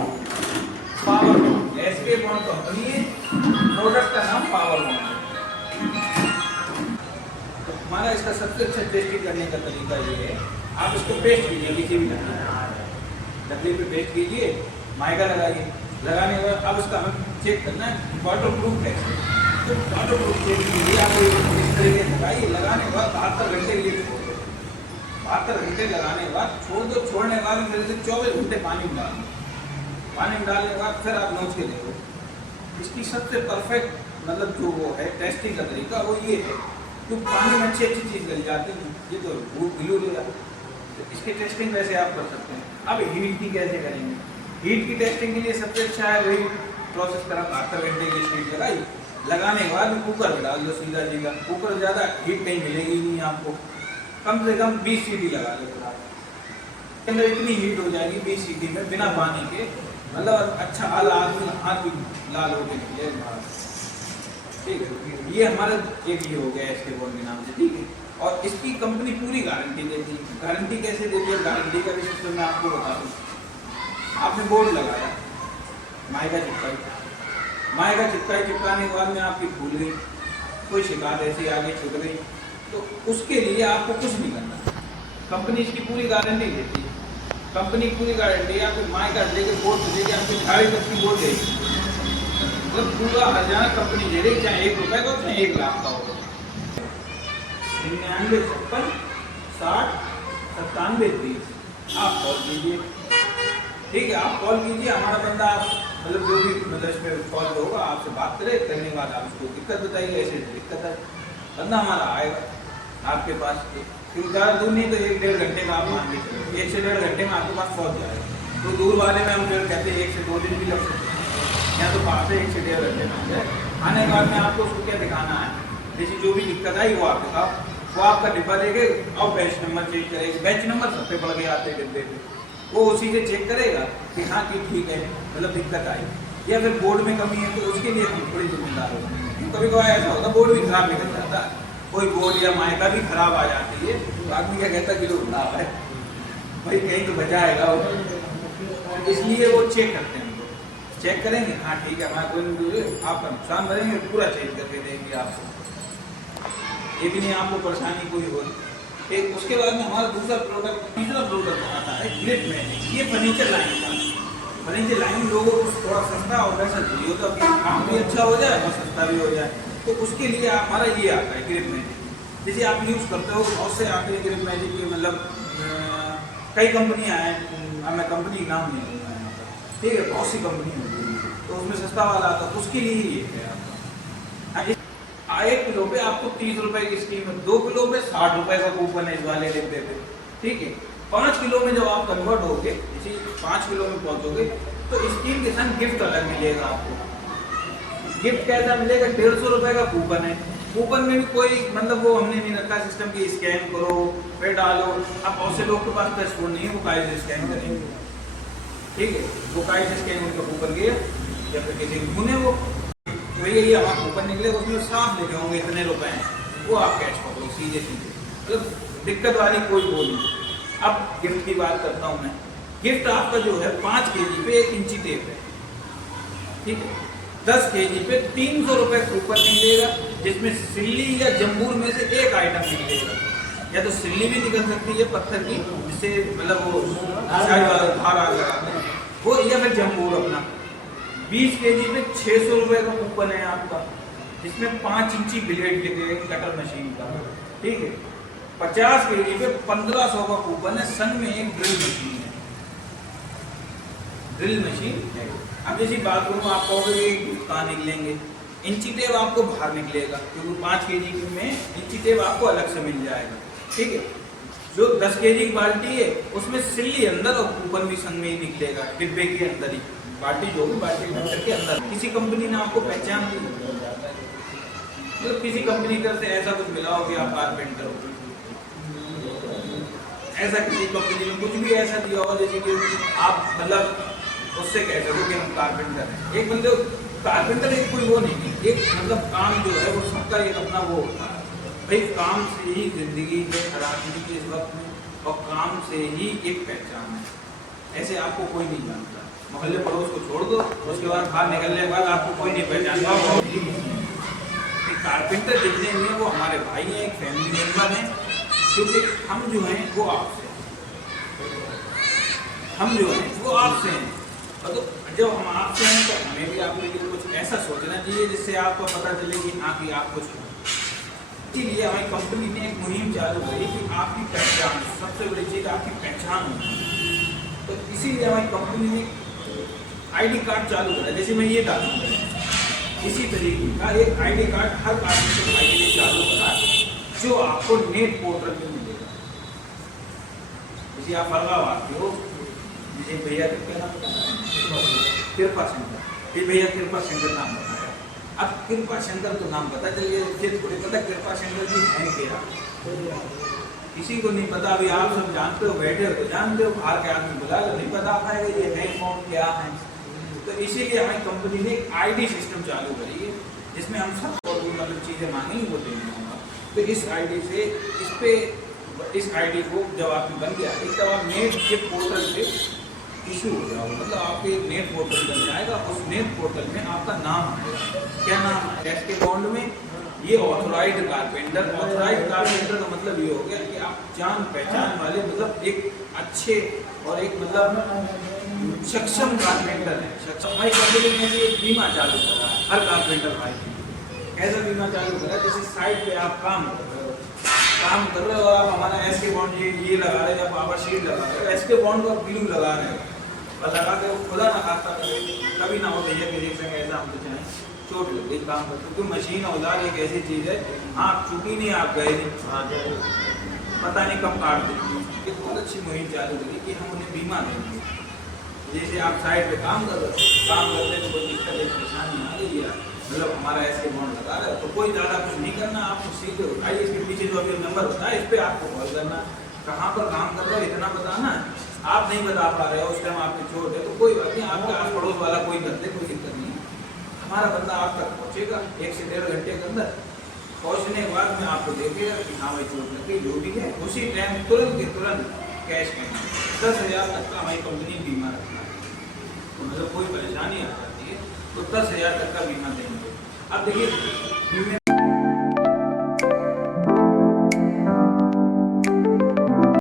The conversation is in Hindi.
Bond, power bond. SK bond company है, प्रोडक्ट का नाम पावर बॉन्ड है। तो हमारा इसका सबसे अच्छा टेस्टिंग करने का तरीका ये है, आप इसको पेस्ट कीजिए किसी भी डब्बे पे पेस्ट कीजिए, माइका लगाइए, लगाने के बाद अब इसका हमें चेक करना है वाटर प्रूफ है। तो वाटर प्रूफ चेक के लिए आप इस तरीके से लगाइए, लगाने के बाद 72 घंटे के लिए छोड़ दो। 72 घंटे लगाने के बाद छोड़ दो, छोड़ने के बाद फिर से 24 घंटे पानी में डाल दो। पानी में डालने के बाद फिर आप नोच के देखो। इसकी सबसे परफेक्ट मतलब जो वो है टेस्टिंग का तरीका वो ये है, तो पानी में अच्छी अच्छी चीज़ गल जाती है, ये तो गिलू लेगा। तो इसकी टेस्टिंग वैसे आप कर सकते हैं। अब हीट की कैसे करेंगे? हीट की टेस्टिंग के लिए सबसे अच्छा है वही प्रोसेस करा, 72 घंटे की हीट लगाई, लगाने के बाद कुकर में डाल दो सीधा सीधा। कुकर ज़्यादा हीट कहीं मिलेगी नहीं आपको, कम से कम 20 सीटी लगा लो। के अंदर इतनी हीट हो जाएगी 20 सीटी में बिना पानी के, मतलब अच्छा हाथ भी लाल हो गए। ठीक है, ये हमारा एक ये हो गया एसके बॉन्ड के नाम से। ठीक है, और इसकी कंपनी पूरी गारंटी देती है। गारंटी कैसे देती है? गारंटी का भी सिस्टम मैं आपको बता दूँ। आपने बोर्ड लगाया, माइका चिपकाई, माइका चिपकाने के बाद में आपकी भूल गई, कोई शिकायत ऐसी आगे छूट गई, तो उसके लिए आपको कुछ नहीं करना। कंपनी इसकी पूरी गारंटी देती है। कंपनी पूरी गारंटी है, आपको माइका देके बोर्ड देके आपको 2.5 तक की बोर्ड देगी, मतलब पूरा हजाना कंपनी दे रही, चाहे 1 रुपए का हो चाहे 1 लाख का हो। 99 56 60 97 30 आप कॉल कीजिए। ठीक है, आप कॉल कीजिए, हमारा बंदा आप मतलब जो भी मतलब इसमें कॉल होगा आपसे बात करे, करने के बाद आप उसको दिक्कत बताइए, ऐसे दिक्कत है, बंदा हमारा आएगा आपके पास। फिर ज़्यादा दूर नहीं तो 1-1.5 घंटे का आप मान के चलो, 1 से 1.5 घंटे में आपके पास पहुँच जाएगा। तो दूर वाले में हम फिर कहते हैं 1 से 2 दिन भी लग सकते हैं, या तो पास है 1 से 1.5 घंटे में आ जाए। आने के बाद में आपको उसको क्या दिखाना है, जैसे जो भी दिक्कत आई वो आप दिखाओ, वो आपका डिब्बा देके और बैच नंबर चेक करेगी। बैच नंबर सबसे बढ़ के आते हैं डिब्बे पे, वो उसी से चेक करेगा कि हाँ कि ठीक है, मतलब दिक्कत आई, या फिर बोर्ड में कमी है तो उसके लिए हम थोड़ी जिम्मेदार होते हैं। कभी कभी ऐसा होता है बोर्ड भी खराब निकल जाता है, कोई बोर्ड या माइका भी खराब आ जाती है, तो आदमी क्या कहता है कि लोग खराब है भाई, कहीं तो बचाएगा वो, इसलिए वो चेक करते हैं। चेक करेंगे, हाँ ठीक है, हमारा कोई आपका नुकसान भरेंगे, पूरा चेक करके देंगे आपको, ये भी नहीं आपको परेशानी कोई हो। एक उसके बाद में हमारा तीसरा प्रोडक्ट आता है ग्रिप मैजिक। ये फर्नीचर लाइन का, फर्नीचर लाइन लोगों को थोड़ा सस्ता और वैसा चाहिए होता है, काम भी अच्छा हो जाए और सस्ता भी हो जाए, तो उसके लिए हमारा ये आता है ग्रिप मैजिक। जैसे आप यूज़ करते हो बहुत से आते हैं ग्रिप मैजिक के, मतलब कई कंपनियाँ हैं, अब मैं कंपनी नाम नहीं लूँगा यहाँ पर, ठीक है, बहुत सी कंपनी होती है, तो उसमें सस्ता वाला आता है, उसके लिए ही ये है आपका। 1 किलो पे आपको 30 रुपए की स्कीम है, 2 किलो पे 60 रुपए का कूपन है इस वाले डिब्बे पे। ठीक है, 5 किलो में जब आप कन्वर्ट होगे, जैसे 5 किलो में पहुंचोगे, तो स्कीम के साथ गिफ्ट अलग मिलेगा आपको। गिफ्ट कैसा मिलेगा? 150 रुपए का कूपन है। कूपन में भी कोई मतलब वो हमने नहीं रखा सिस्टम की स्कैन करो फिर डालो। अब बहुत से लोग के पास टच फोन नहीं है, वो कागज से स्कैन करेंगे। ठीक है, वो कागज से स्कैन उनका कूपन गया या फिर किसी ने वो भैया ये हमारा कूपन निकले, उसमें साफ लिखे होंगे इतने रुपए हैं, वो आप कैश पकड़ो सीधे सीधे, मतलब दिक्कत वाली कोई वो नहीं। अब गिफ्ट की बात करता हूँ मैं। गिफ्ट आपका जो है 5 केजी पे 1 इंची टेप है। ठीक है, 10 केजी पे 300 रुपए कूपन निकलेगा, जिसमें सिल्ली या जम्बूर में से एक आइटम निकलेगा। या तो सिल्ली भी निकल सकती है पत्थर की, जिससे मतलब वो धार आ लगाते हैं वो, या फिर जम्बूर अपना। 20 केजी पे 600 रुपए का कूपन है आपका, जिसमें 5 इंची ब्लेड लिखे कटर मशीन का। ठीक है, 50 केजी पे 1500 का कूपन है, सन में एक ड्रिल मशीन है, ड्रिल मशीन है। अब जैसी बात करूँ, आप कहोगे कहाँ निकलेंगे, इंची टेप आपको बाहर निकलेगा, क्योंकि 5 केजी में इंची टेप आपको अलग से मिल जाएगा। ठीक है, जो 10 केजी की बाल्टी है उसमें सिल्ली अंदर और कूपन भी संग में ही निकलेगा, डिब्बे के अंदर ही। बाल्टी जो भी बाल्टी के अंदर किसी कंपनी ने आपको पहचान दी, मतलब किसी कंपनी की तरफ से ऐसा कुछ मिला हो कि आप कारपेंटर हो, ऐसा किसी कंपनी ने कुछ भी ऐसा दिया होगा जैसे कि आप मतलब उससे कह सको कि हम कारपेंटर हैं। एक मतलब कारपेंटर एक कोई वो नहीं, एक मतलब काम जो है वो सबका एक अपना वो होता है भाई, काम से ही जिंदगी है राजनीति के इस वक्त में, और काम से ही एक पहचान है, ऐसे आपको कोई नहीं जानता। मोहल्ले पड़ोस को छोड़ दो, उसके बाद बाहर निकलने के बाद आपको कोई नहीं पहचानता। कारपेंटर जितने हैं वो हमारे भाई हैं, एक फैमिली मेम्बर हैं, क्योंकि हम जो हैं वो आपसे हैं। और तो जब हम आपसे हैं तो हमें भी आपके लिए कुछ ऐसा सोचना चाहिए जिससे आपको पता चले कि हाँ कि आप कुछ हो। इसीलिए हमारी कंपनी ने एक मुहिम चालू करी कि आपकी पहचान, सबसे बड़ी चीज़ आपकी पहचान होगी। तो इसीलिए हमारी कंपनी ने ID कार्ड चालू करा। जैसे मैं ये डालूंगा, इसी तरीके का एक ID कार्ड हर कारपेंटर भाई के लिए चालू करा, जो आपको नेट पोर्टल में मिलेगा। जैसे आप फरगाबाद के हो, जैसे भैया क्या नाम बताया, कृपा शंकर, ये भैया कृपा शंकर नाम बताया। अब कृपा शंकर तो नाम पता चलिए, मुझे थोड़ी पता कृपा शंकर जी हैं क्या, किसी को नहीं पता। अभी आप सब जानते हो, बैठे हो तो जानते हो, बाहर के आदमी बुला लो, नहीं पता पाएगा ये है कौन, क्या है। तो इसीलिए हमारी कंपनी ने एक ID सिस्टम चालू करी है, जिसमें हम सब और भी मतलब चीज़ें मांगेंगे वो देंगे होगा। तो इस ID से इस ID को जब आपकी बन गया, एक तब आप नेट के पोर्टल से इशू हो जाओ, मतलब आपके नेट पोर्टल बन जाएगा। उस नेट पोर्टल में आपका नाम आएगा। क्या नाम है? इसके बॉन्ड में ये ऑथोराइज्ड कारपेंटर। ऑथोराइज्ड कारपेंटर का मतलब ये हो गया कि आप जान पहचान वाले, मतलब एक अच्छे और एक मतलब सक्षम कारपेंटर है। सक्षम भाई कंपनी में से एक बीमा चालू करा है हर कारपेंटर भाई। कैसा बीमा चालू करा? जैसे साइड पे आप काम कर रहे हो और आप हमारा SK बॉन्ड ये लगा रहे हो या पावर शीट लगा रहे हो, SK बॉन्ड को ब्लू लगा रहे हो और लगा के खुदा ना खाता कभी ना हो भैया मेरे संग ऐसा हम तो चाहें चोट लग गई काम करते, क्योंकि मशीन औजार एक ऐसी चीज़ है, हाँ चूकी नहीं आप गए नहीं, पता नहीं कब काट देती है। एक बहुत अच्छी मुहिम चालू करी कि हम उन्हें बीमा देंगे। जैसे आप साइड पे काम कर रहे हो, काम करते तो कोई दिक्कत है, परेशानी आ रही है, मतलब हमारा SK बॉन्ड लगा रहे हो, तो कोई ज़्यादा कुछ नहीं करना, आपको सीधे उठाइए, इसके पीछे जो अभी नंबर होता है इस पर आपको कॉल करना, कहाँ पर काम कर रहे हो इतना बताना। आप नहीं बता पा रहे हो, उस टाइम आपकी चोट है, तो कोई बात नहीं, आपके आस पड़ोस वाला कोई कर दे, कोई दिक्कत नहीं, हमारा बंदा आप तक पहुँचेगा 1 से 1.5 घंटे के अंदर। पहुँचने के बाद में आपको देखेगा कि हाँ भाई चोट लग गई, जो भी है उसी टाइम तुरंत कैश में 10,000 तक का हमारी कंपनी बीमा रखना है। तो मतलब कोई परेशानी आ जाती है तो 10,000 तक का बीमा देंगे। अब देखिए बीमे